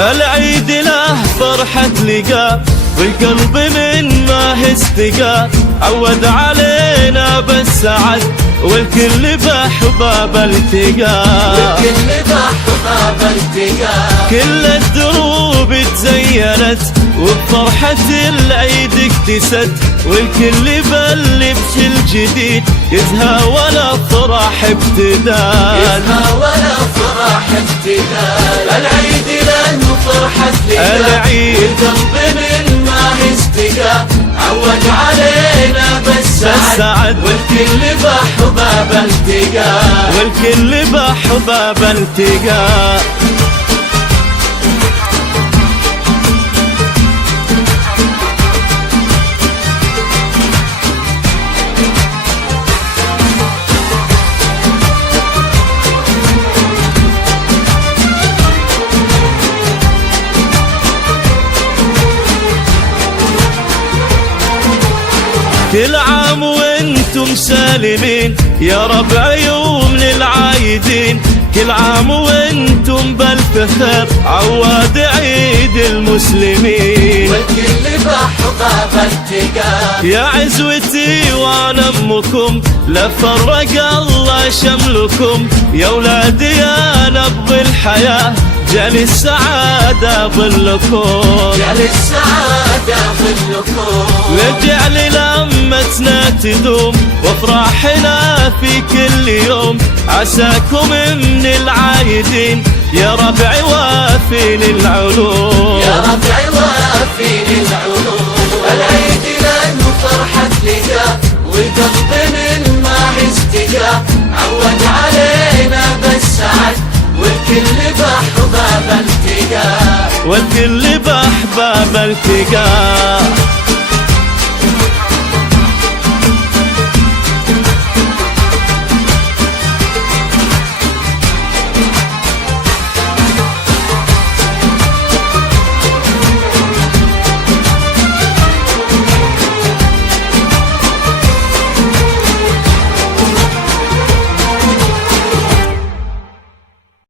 العيد له فرحة لقاء والقلب من ما استقى، عود علينا بالسعد والكل بأحباب التقى، كل الدروب تزينت وبفرحة العيد اكتست، والكل باللبس الجديد يزهى الافراح ابتدات، العيد له فرحة لقاء والقلب من ما استقى، عود علينا بالسعد والكل بأحباب التقى، والكل بأحباب التقى. كل عام وانتم سالمين يا ربع يوم للعايدين، كل عام وانتم بالفخر عواد عيد المسلمين، والكل بأحباب التقى. يا عزوتي وانا امكم لا فرق الله شملكم، يا ولادي يا نبض الحياة جعل السعادة ظلكم، جعل السعادة ظلكم، واجعل لمتنا تدوم وافراحنا في كل يوم، عساكم من العايدين يا ربع وافي للعلوم، يا ربع وافي للعلوم. العيد له فرحة لقاء والقلب من ما استقى، عود علينا بالسعد والكل بأحباب التقى، والكل بأحباب التقى.